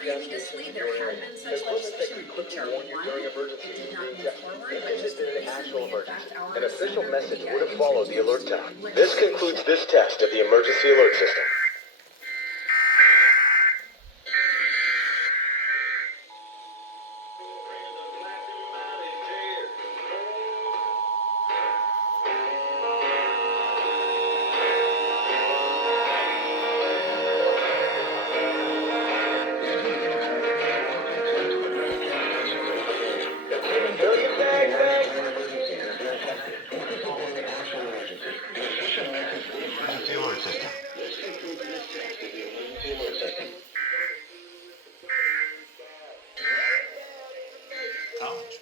Previously, there had been such legislation in H.R. 1 that did not move forward, but just recently, in fact, our An official Senate, message the would have followed the alert introduced tone. This concludes this test of the emergency alert system. Emergency alert system. College.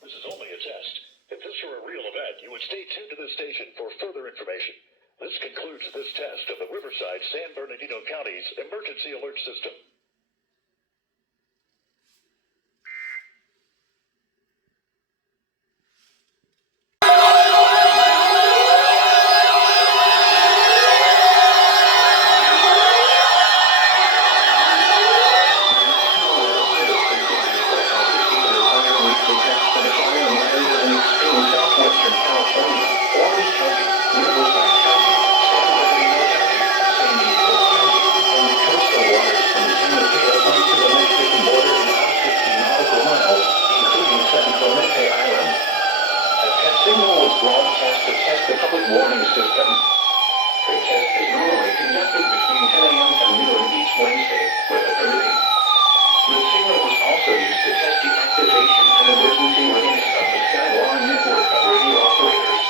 This is only a test. If this were a real event, you would stay tuned to this station for further information. This concludes this test of the Riverside San Bernardino County's emergency alert system. Broadcast to test the public warning system. The test is normally conducted between 10 a.m. and noon each Wednesday, weather permitting. The signal was also used to test the activation and emergency readiness of the Skyline network of radio operators.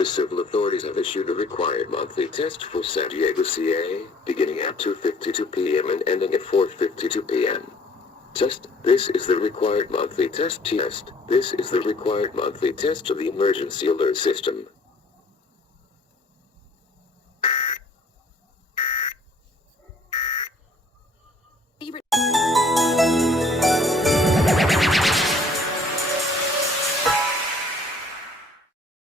The civil authorities have issued a required monthly test for San Diego, CA, beginning at 2:52 p.m. and ending at 4:52 p.m. Test. This is the required monthly test. This is the required monthly test of the emergency alert system.